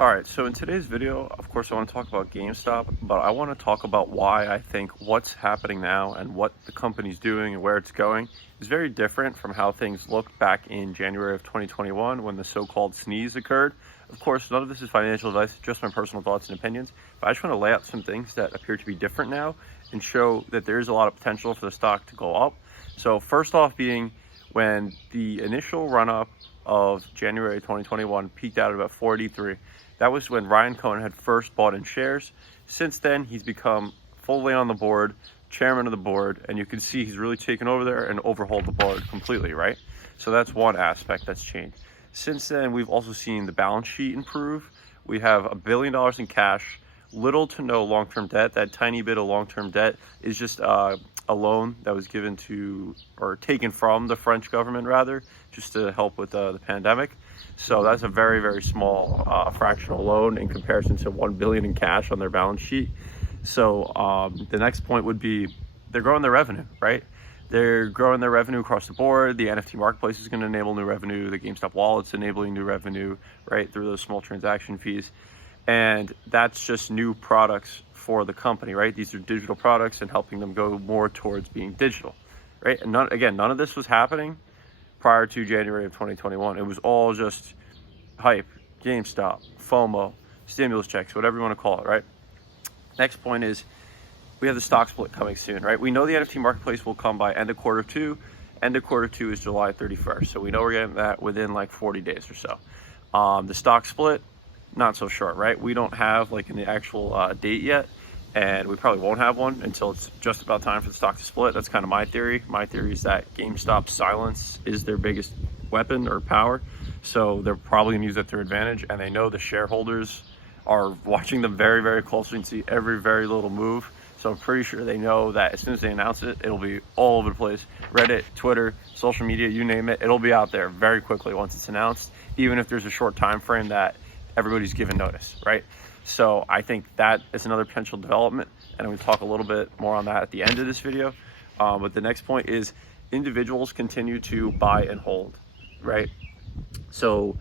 All right, so in today's video, of course, I want to talk about GameStop, but I want to talk about why I think what's happening now and what the company's doing and where it's going is very different from how things looked back in January of 2021 when the so-called sneeze occurred. Of course, none of this is financial advice, just my personal thoughts and opinions, but I just want to lay out some things that appear to be different now and show that there is a lot of potential for the stock to go up. So first off being when the initial run-up of January 2021 peaked out at about 43. That was when Ryan Cohen had first bought in shares. Since then, he's become fully on the board, chairman of the board, and you can see he's really taken over there and overhauled the board completely, right? So that's one aspect that's changed. Since then, we've also seen the balance sheet improve. We have $1 billion in cash, little to no long-term debt. That tiny bit of long-term debt is just a loan that was given to, or taken from the French government rather, just to help with the pandemic. So that's a very, very small fractional loan in comparison to $1 billion in cash on their balance sheet. So the next point would be they're growing their revenue, right? They're growing their revenue across the board. The NFT marketplace is going to enable new revenue. The GameStop wallet's enabling new revenue, right, through those small transaction fees. And that's just new products for the company, right? These are digital products and helping them go more towards being digital, right? And none of this was happening prior to January of 2021. It was all just hype, GameStop, FOMO, stimulus checks, whatever you want to call it, right? Next point is we have the stock split coming soon, right? We know the NFT marketplace will come by end of quarter two. End of quarter two is July 31st. So we know we're getting that within like 40 days or so. The stock split, not so short, right? We don't have like an actual date yet, and we probably won't have one until it's just about time for the stock to split. That's kind of my theory. My theory is that GameStop's silence is their biggest weapon or power. So they're probably gonna use that to their advantage, and they know the shareholders are watching them very, very closely and see every very little move. So I'm pretty sure they know that as soon as they announce it, it'll be all over the place. Reddit, Twitter, social media, you name it, it'll be out there very quickly once it's announced, even if there's a short time frame that everybody's given notice, right? So I think that is another potential development, and I'm going to talk a little bit more on that at the end of this video. But the next point is individuals continue to buy and hold, right? So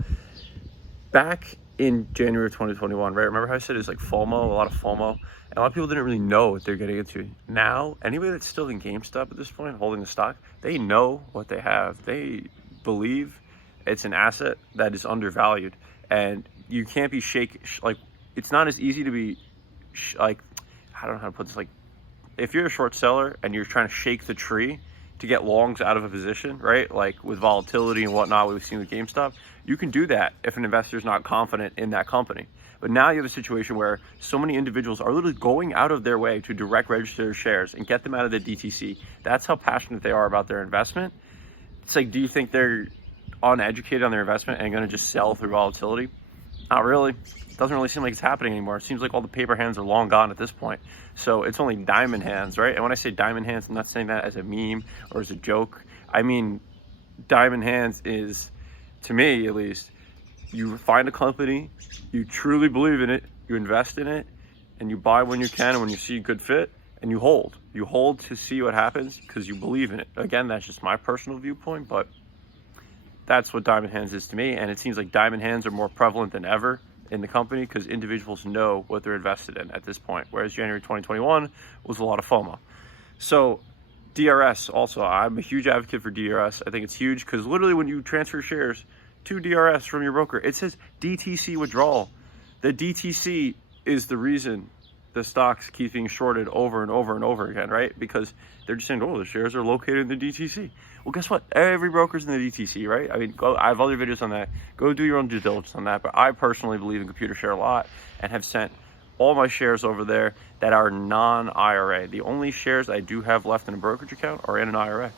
back in January 2021, right? Remember how I said it's like FOMO, a lot of FOMO? And a lot of people didn't really know what they're getting into. Now, anybody that's still in GameStop at this point, holding the stock, they know what they have. They believe it's an asset that is undervalued, and you can't be like, it's not as easy to be like, I don't know how to put this, like, if you're a short seller and you're trying to shake the tree to get longs out of a position, right? Like with volatility and whatnot we've seen with GameStop, you can do that if an investor is not confident in that company. But now you have a situation where so many individuals are literally going out of their way to direct register their shares and get them out of the DTC. That's how passionate they are about their investment. It's like, do you think they're uneducated on their investment and going to just sell through volatility? Not really. It doesn't really seem like it's happening anymore. It seems like all the paper hands are long gone at this point. So it's only diamond hands, right? And when I say diamond hands, I'm not saying that as a meme or as a joke. I mean, diamond hands is, to me at least, you find a company, you truly believe in it, you invest in it, and you buy when you can and when you see a good fit, and you hold. You hold to see what happens because you believe in it. Again, that's just my personal viewpoint, but that's what diamond hands is to me. And it seems like diamond hands are more prevalent than ever in the company because individuals know what they're invested in at this point, whereas January 2021 was a lot of FOMO. So DRS also, I'm a huge advocate for DRS. I think it's huge because literally when you transfer shares to DRS from your broker, it says DTC withdrawal. The DTC is the reason the stocks keep being shorted over and over and over again, right? Because they're just saying, oh, the shares are located in the DTC. Well, guess what? Every broker's in the DTC, right? I mean, I have other videos on that. Go do your own due diligence on that. But I personally believe in computer share a lot and have sent all my shares over there that are non-IRA. The only shares I do have left in a brokerage account are in an IRA.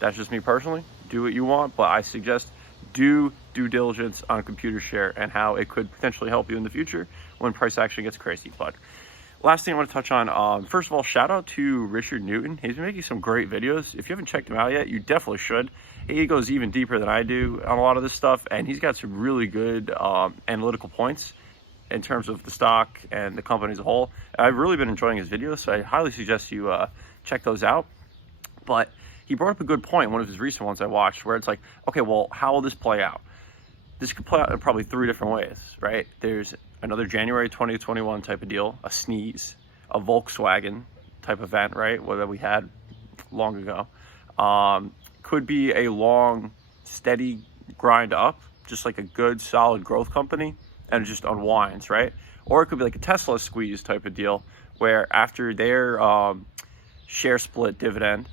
That's just me personally. Do what you want, but I suggest do due diligence on computer share and how it could potentially help you in the future when price action gets crazy. But last thing I want to touch on, first of all, shout out to Richard Newton. He's been making some great videos. If you haven't checked him out yet, you definitely should. He goes even deeper than I do on a lot of this stuff, and he's got some really good analytical points in terms of the stock and the company as a whole. I've really been enjoying his videos, so I highly suggest you check those out. But he brought up a good point, one of his recent ones I watched, where it's like, okay, well, how will this play out? this could play out in probably three different ways, right? There's another January 2021 type of deal, a sneeze, a Volkswagen type event, right? That we had long ago. Could be a long, steady grind up, just like a good, solid growth company, and it just unwinds, right? Or it could be like a Tesla squeeze type of deal, where after their share split dividend,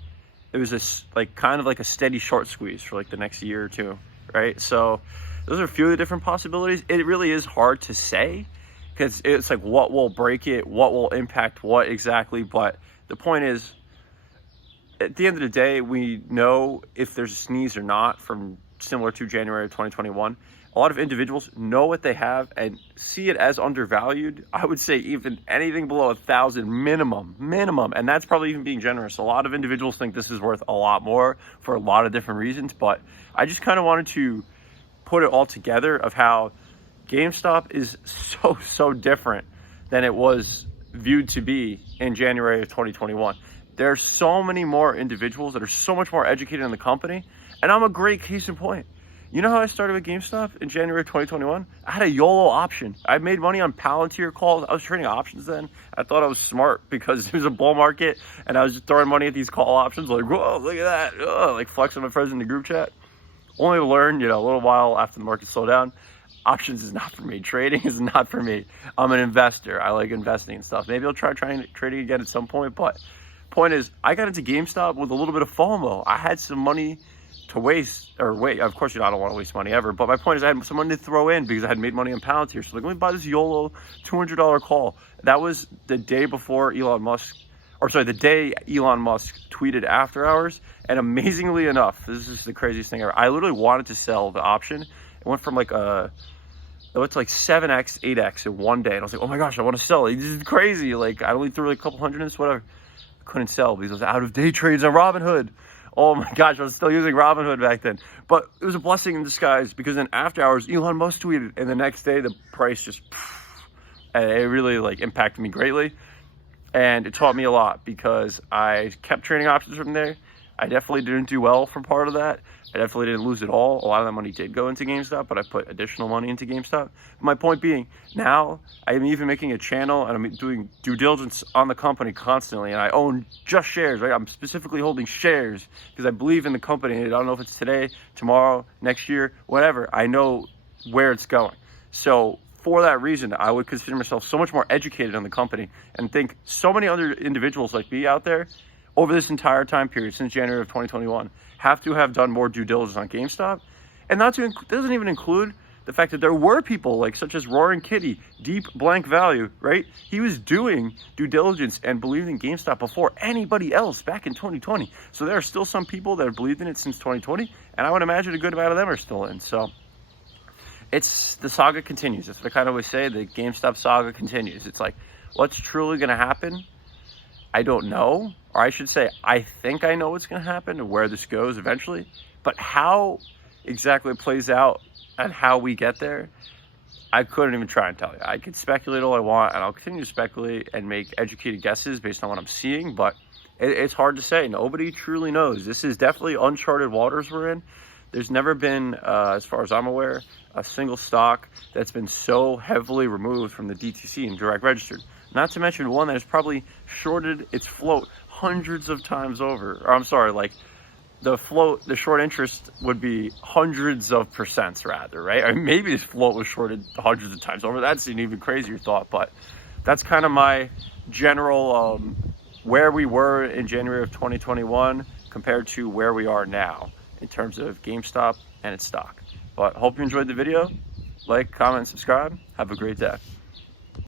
it was this like kind of like a steady short squeeze for like the next year or two, right? So those are a few of the different possibilities. It really is hard to say because it's like what will break it, what will impact what exactly. But the point is, at the end of the day, we know if there's a sneeze or not from similar to January of 2021. A lot of individuals know what they have and see it as undervalued. I would say even anything below 1,000 minimum. And that's probably even being generous. A lot of individuals think this is worth a lot more for a lot of different reasons. But I just kind of wanted to put it all together of how GameStop is so different than it was viewed to be in January of 2021. There's so many more individuals that are so much more educated in the company. And I'm a great case in point. You know how I started with GameStop in January of 2021? I had a YOLO option. I made money on Palantir calls. I was trading options then. I thought I was smart because it was a bull market and I was just throwing money at these call options like, whoa, look at that. Oh, like flexing my friends in the group chat. Only to learn, a little while after the market slowed down, options is not for me. Trading is not for me. I'm an investor. I like investing and stuff. Maybe I'll try trading again at some point. But point is, I got into GameStop with a little bit of FOMO. I had some money to waste, or wait, of course, I don't want to waste money ever, but my point is I had some money to throw in because I had made money on Palantir. So like, let me buy this YOLO $200 call. That was the day before the day Elon Musk tweeted after hours. And amazingly enough, this is the craziest thing ever. I literally wanted to sell the option. It went from like it's like 7x, 8x in one day. And I was like, oh my gosh, I want to sell it. This is crazy. Like I only threw like a couple hundred in this, whatever. I couldn't sell because I was out of day trades on Robinhood. Oh my gosh, I was still using Robinhood back then. But it was a blessing in disguise because then after hours, Elon Musk tweeted, and the next day the price just, and it really like impacted me greatly. And it taught me a lot because I kept trading options from there. I definitely didn't do well from part of that. I definitely didn't lose it all. A lot of that money did go into GameStop, but I put additional money into GameStop. My point being, now I am even making a channel and I'm doing due diligence on the company constantly, and I own just shares, right? I'm specifically holding shares because I believe in the company. I don't know if it's today, tomorrow, next year, whatever. I know where it's going. So for that reason, I would consider myself so much more educated on the company and think so many other individuals like me out there over this entire time period since January of 2021 have to have done more due diligence on GameStop. And doesn't even include the fact that there were people like such as Roaring Kitty, Deep Blank Value, right? He was doing due diligence and believed in GameStop before anybody else back in 2020. So there are still some people that have believed in it since 2020, and I would imagine a good amount of them are still in. So the saga continues. That's what I kind of always say. The GameStop saga continues. It's like, what's truly going to happen? I don't know. Or I should say, I think I know what's going to happen and where this goes eventually. But how exactly it plays out and how we get there, I couldn't even try and tell you. I could speculate all I want, and I'll continue to speculate and make educated guesses based on what I'm seeing. But it's hard to say. Nobody truly knows. This is definitely uncharted waters we're in. There's never been, as far as I'm aware, a single stock that's been so heavily removed from the DTC and direct registered. Not to mention one that has probably shorted its float hundreds of times over. Or I'm sorry, like the short interest would be hundreds of percents rather, right? Or maybe this float was shorted hundreds of times over. That's an even crazier thought, but that's kind of my general where we were in January of 2021 compared to where we are now in terms of GameStop and its stock. But hope you enjoyed the video. Like, comment, subscribe. Have a great day.